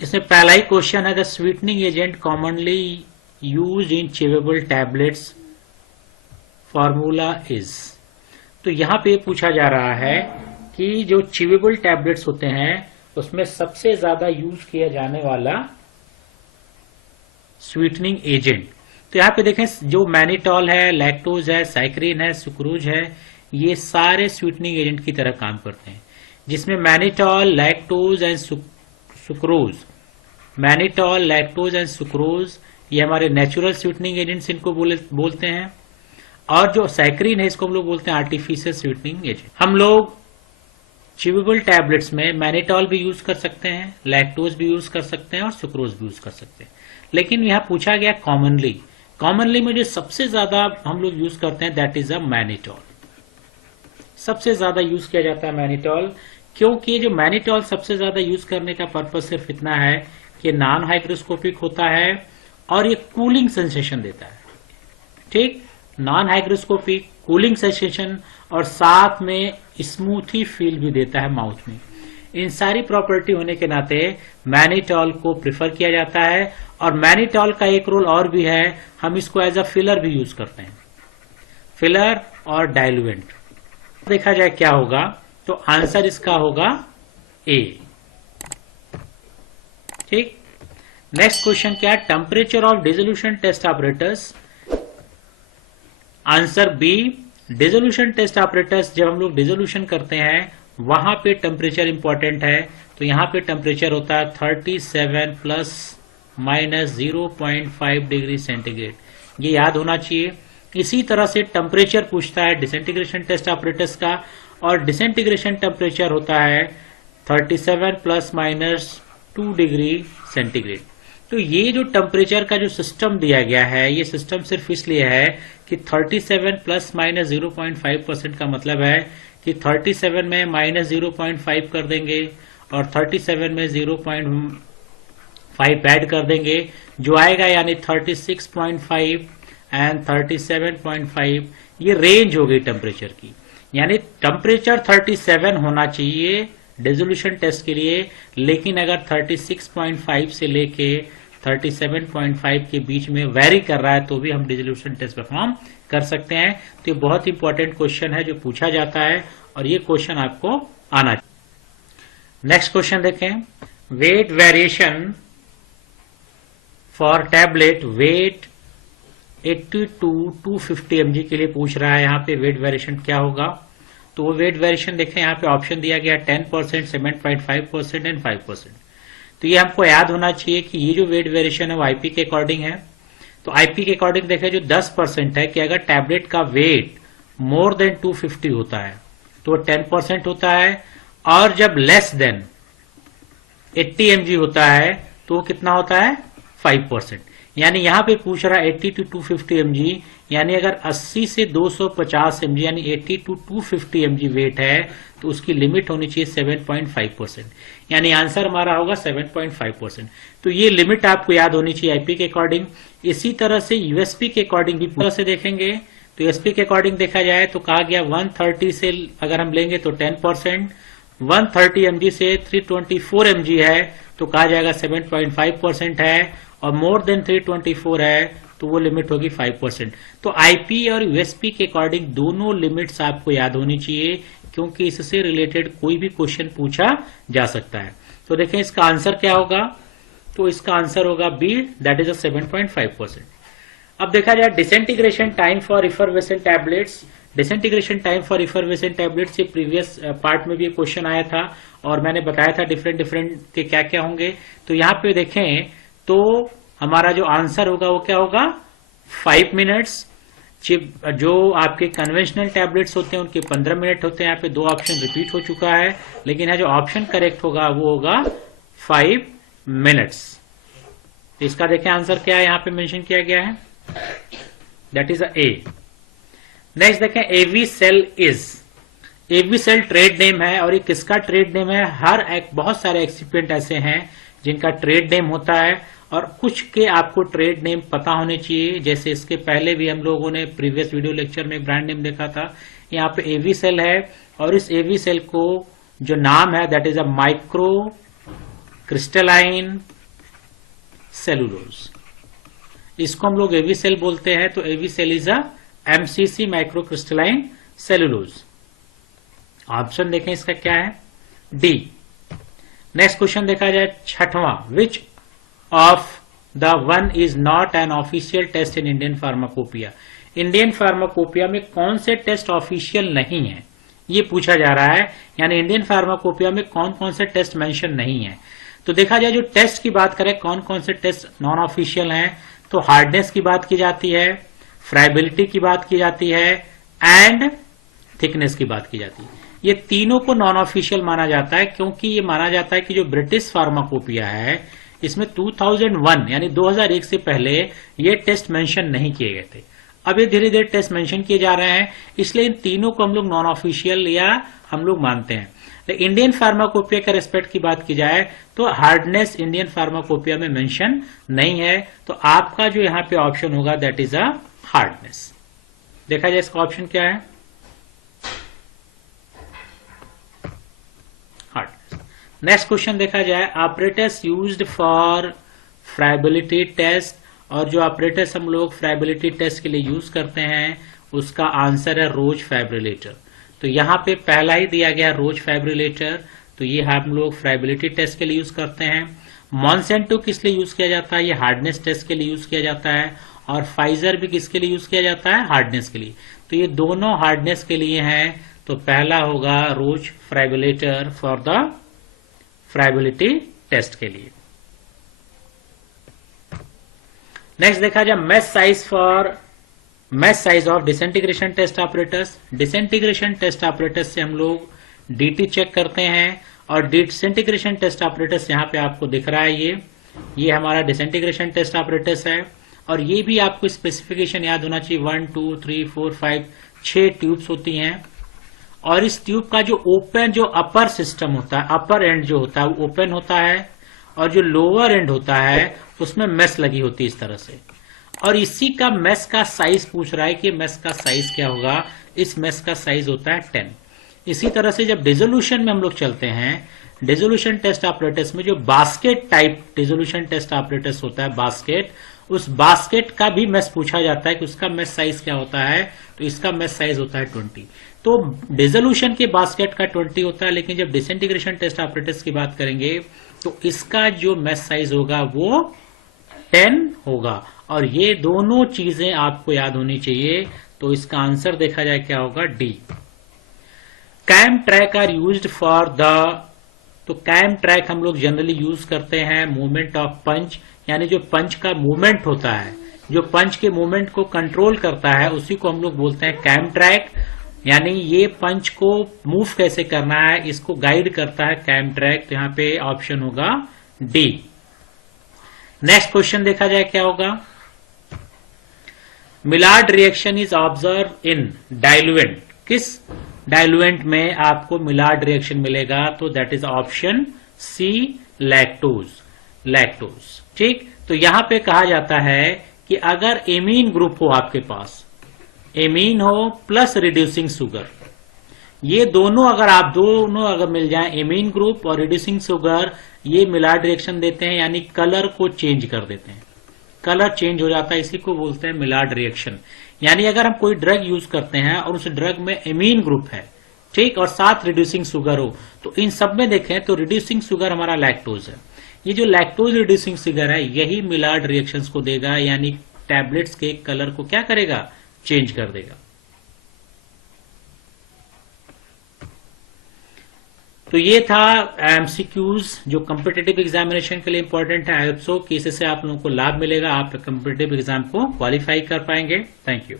इसमें पहला ही क्वेश्चन है the sweetening agent commonly used in chewable tablets formula is. तो यहां पे पूछा जा रहा है कि जो चिवेबल टैबलेट्स होते हैं उसमें सबसे ज्यादा यूज किया जाने वाला स्वीटनिंग एजेंट। तो यहां पे देखें जो मैनिटॉल है, लैक्टोज है, साइक्रीन है, सुक्रोज है, ये सारे स्वीटनिंग एजेंट की तरह काम करते हैं। जिसमें mannitol, lactose and sucrose, mannitol, lactose and sucrose ये हमारे नेचुरल स्वीटनिंग एजेंट्स इनको बोलते हैं। और जो साइक्रीन है इसको हम लोग बोलते हैं आर्टिफिशियल स्वीटनिंग एजेंट। हम लोग चिवेबल टैबलेट्स में मैनिटॉल भी यूज कर सकते हैं, लैक्टोज भी यूज कर सकते हैं और सुक्रोज भी यूज कर सकते हैं। लेकिन यहां पूछा गया कॉमनली में जो सबसे ज्यादा हम लोग यूज करते हैं दैट इज अ मैनिटॉल। सबसे ज्यादा यूज किया जाता है मैनिटॉल, क्योंकि जो मैनिटॉल सबसे ज्यादा यूज करने का पर्पज सिर्फ इतना है कि नॉन हाइग्रोस्कोपिक होता है और ये कूलिंग सेंसेशन देता है। ठीक, नॉन हाइग्रोस्कोपिक, कूलिंग सेंसेशन और साथ में स्मूथी फील भी देता है माउथ में। इन सारी प्रॉपर्टी होने के नाते मैनिटॉल को प्रिफर किया जाता है। और मैनिटॉल का एक रोल और भी है, हम इसको एज अ फिलर भी यूज करते हैं, फिलर और डाइल्यूएंट। देखा जाए क्या होगा, तो आंसर इसका होगा ए। ठीक, नेक्स्ट क्वेश्चन क्या है, temperature of dissolution test operators. Answer B, dissolution test operators जब हम लोग डिसोल्यूशन करते हैं वहां पे टेम्परेचर इंपॉर्टेंट है। तो यहां पे टेम्परेचर होता है 37 प्लस माइनस 0.5 डिग्री सेंटीग्रेड, ये याद होना चाहिए। इसी तरह से टेम्परेचर पूछता है डिसइंटीग्रेशन टेस्ट ऑपरेटर्स का, और डिसइंटीग्रेशन टेम्परेचर होता है 37 प्लस माइनस 2 डिग्री सेंटीग्रेड। तो ये जो टेम्परेचर का जो सिस्टम दिया गया है, ये सिस्टम सिर्फ इसलिए है कि 37 प्लस माइनस 0.5% का मतलब है कि 37 में माइनस 0.5 कर देंगे और 37 में 0.5 ऐड कर देंगे, जो आएगा यानी 36.5 एंड 37.5, ये रेंज हो गई टेम्परेचर की। यानी टेम्परेचर 37 होना चाहिए डिसोल्यूशन टेस्ट के लिए, लेकिन अगर 36.5 से लेके 37.5 के बीच में वेरी कर रहा है तो भी हम डिसोल्यूशन टेस्ट परफॉर्म कर सकते हैं। तो ये बहुत इंपॉर्टेंट क्वेश्चन है जो पूछा जाता है और ये क्वेश्चन आपको आना चाहिए। नेक्स्ट क्वेश्चन देखें, weight variation for tablet weight 80 to 250 mg के लिए पूछ रहा है। यहाँ पे वेट वेरिएशन क्या होगा, तो वो वेट वेरिएशन देखें, यहाँ पे ऑप्शन दिया गया 10%, 7.5% एंड 5%। तो ये हमको याद होना चाहिए कि ये जो वेट वेरिएशन है वो आईपी के अकॉर्डिंग है। तो आईपी के अकॉर्डिंग देखें जो 10% है कि अगर टैबलेट का वेट मोर देन 250 होता है तो 10% होता है, और जब लेस देन 80 mg होता है तो वो कितना होता है 5%। यानी यहां पे पूछ रहा है 80 to 250 mg, यानी अगर 80 से 250 mg यानी 80 to 250 mg वेट है तो उसकी लिमिट होनी चाहिए 7.5%, यानी आंसर हमारा होगा 7.5%। तो ये लिमिट आपको याद होनी चाहिए आईपी के अकॉर्डिंग। इसी तरह से यूएसपी के अकॉर्डिंग भी पूरा से देखेंगे, तो यूएसपी के अकॉर्डिंग देखा जाए तो कहा गया 130 से अगर हम लेंगे तो 10%, 130 mg से 324 mg है तो कहा जाएगा 7.5% है, और मोर देन 324 है तो वो लिमिट होगी 5%। तो आईपी और यूएसपी के अकॉर्डिंग दोनों लिमिट्स आपको याद होनी चाहिए, क्योंकि इससे रिलेटेड कोई भी क्वेश्चन पूछा जा सकता है। तो देखें इसका आंसर क्या होगा, तो इसका आंसर होगा बी, दैट इज 7.5%। अब देखा जाए disintegration time for effervescent tablets. Disintegration time for effervescent tablets से प्रीवियस पार्ट में भी एक क्वेश्चन आया था और मैंने बताया था डिफरेंट के क्या क्या होंगे। तो यहाँ पे देखें तो हमारा जो आंसर होगा वो क्या होगा 5 मिनट्स। जो आपके कन्वेंशनल टैबलेट्स होते हैं उनके 15 मिनट होते हैं। यहाँ पे दो ऑप्शन रिपीट हो चुका है, लेकिन यहाँ जो ऑप्शन करेक्ट होगा वो होगा 5 मिनट्स। तो इसका देखें आंसर क्या है, यहाँ पे मेंशन किया गया है, दैट इज ए। नेक्स्ट देखें Avicel is. Avicel trade name है, और ये किसका ट्रेड नेम है, बहुत सारे एक्सिपिएंट ऐसे हैं जिनका ट्रेड नेम होता है, और कुछ के आपको ट्रेड नेम पता होने चाहिए। जैसे इसके पहले भी हम लोगों ने प्रीवियस वीडियो लेक्चर में ब्रांड नेम देखा था। यहाँ पे एवी सेल है, और इस एवी सेल को जो नाम है that is a micro crystalline cellulose, इसको हम लोग एवी सेल बोलते हैं। तो Avicel is a MCC micro crystalline cellulose. Option देखें इसका क्या है, डी। नेक्स्ट क्वेश्चन देखा जाए छठवां, which of the one is not an official test in Indian pharmacopoeia. Indian pharmacopoeia में कौन से टेस्ट ऑफिशियल नहीं है, ये पूछा जा रहा है। यानी इंडियन फार्माकोपिया में कौन कौन से टेस्ट मेंशन नहीं है। तो देखा जाए जो टेस्ट की बात करें कौन कौन से टेस्ट नॉन ऑफिशियल हैं, तो हार्डनेस की बात की जाती है, फ्राइबिलिटी की बात की जाती है एंड थिकनेस की बात की जाती है। ये तीनों को नॉन ऑफिशियल माना जाता है, क्योंकि ये माना जाता है कि जो ब्रिटिश फार्माकोपिया है इसमें 2001 यानी 2001 से पहले ये टेस्ट मेंशन नहीं किए गए थे। अब ये धीरे धीरे टेस्ट मेंशन किए जा रहे हैं, इसलिए इन तीनों को हम लोग नॉन ऑफिशियल या हम लोग मानते हैं। इंडियन फार्माकोपिया का रेस्पेक्ट की बात की जाए तो हार्डनेस इंडियन फार्माकोपिया में मेंशन नहीं है। तो आपका जो यहां पे ऑप्शन होगा दैट इज अ हार्डनेस। देखा जाए इसका ऑप्शन क्या है, हार्डनेस। नेक्स्ट क्वेश्चन देखा जाए, operators used for friability test, और जो ऑपरेटर्स हम लोग फ्राइबिलिटी टेस्ट के लिए यूज करते हैं उसका आंसर है रोज फाइब्रिलेटर। तो यहां पे पहला ही दिया गया रोज फाइब्रिलेटर, तो ये हम लोग फ्राइबिलिटी टेस्ट के लिए यूज करते हैं। मॉन्सेंटो किस लिए यूज किया जाता है, ये हार्डनेस टेस्ट के लिए यूज किया जाता है। और फाइजर भी किसके लिए यूज किया जाता है, हार्डनेस के लिए। तो ये दोनों हार्डनेस के लिए हैं, तो पहला होगा Roche friabilator for the friability test के लिए। नेक्स्ट देखा जाए mesh size of disintegration test operators. Disintegration test operators से हम लोग डीटी चेक करते हैं, और डिसइंटीग्रेशन टेस्ट ऑपरेटर्स यहाँ पे आपको दिख रहा है, ये हमारा डिसइंटीग्रेशन टेस्ट ऑपरेटर्स है। और ये भी आपको स्पेसिफिकेशन याद होना चाहिए, 1 2 3 4 5 6 ट्यूब्स होती हैं। और इस ट्यूब का जो ओपन जो अपर सिस्टम होता है, अपर एंड जो होता है वो ओपन होता है, और जो लोअर एंड होता है उसमें मेस लगी होती है इस तरह से। और इसी का मेस का साइज पूछ रहा है कि मेस का साइज क्या होगा, इस मेस का साइज होता है 10। इसी तरह से जब डिसोल्यूशन में हम लोग चलते हैं, डिसोल्यूशन टेस्ट ऑपरेटर्स में जो basket type dissolution test operators होता है, बास्केट, उस बास्केट का भी मेस पूछा जाता है कि उसका मेस साइज क्या होता है, तो इसका मेस साइज होता है 20। तो डिसोल्यूशन के बास्केट का 20 होता है, लेकिन जब डिसइंटीग्रेशन टेस्ट ऑपरेटर्स की बात करेंगे तो इसका जो मेस साइज होगा वो 10 होगा। और ये दोनों चीजें आपको याद होनी चाहिए, तो इसका आंसर देखा जाए क्या होगा, D. Cam track are used for the, तो कैम ट्रैक हम लोग जनरली यूज करते हैं मूवमेंट ऑफ पंच, यानी जो पंच का मूवमेंट होता है, जो पंच के मूवमेंट को कंट्रोल करता है उसी को हम लोग बोलते हैं कैम ट्रैक। यानी ये पंच को मूव कैसे करना है इसको गाइड करता है कैम ट्रैक। तो यहां पे ऑप्शन होगा डी। नेक्स्ट क्वेश्चन देखा जाए क्या होगा, Maillard reaction is observe in diluent. किस डाइल्यूएंट में आपको मिलार्ड रिएक्शन मिलेगा, तो that is option C, lactose. Lactose, ठीक। तो यहां पे कहा जाता है कि अगर एमीन ग्रुप हो आपके पास, एमीन हो प्लस रिड्यूसिंग शुगर, ये दोनों अगर मिल जाए, एमीन ग्रुप और रिड्यूसिंग शुगर, ये मिलार्ड रिएक्शन देते हैं, यानी कलर को चेंज कर देते हैं, कलर चेंज हो जाता है, इसी को बोलते हैं मिलार्ड रिएक्शन। यानी अगर हम कोई ड्रग यूज करते हैं और उस ड्रग में एमीन ग्रुप है, ठीक, और साथ रिड्यूसिंग शुगर हो, तो इन सब में देखें तो रिड्यूसिंग शुगर हमारा लैक्टोज है। ये जो लैक्टोज रिड्यूसिंग शुगर है यही मिलार्ड रिएक्शंस को देगा, यानी टैबलेट्स के कलर को क्या करेगा, चेंज कर देगा। तो ये था एमसीक्यूज जो कॉम्पिटिटिव एग्जामिनेशन के लिए इंपॉर्टेंट है। आई होप सो कि इससे आप लोगों को लाभ मिलेगा, आप कॉम्पिटिटिव एग्जाम को क्वालिफाई कर पाएंगे। Thank you.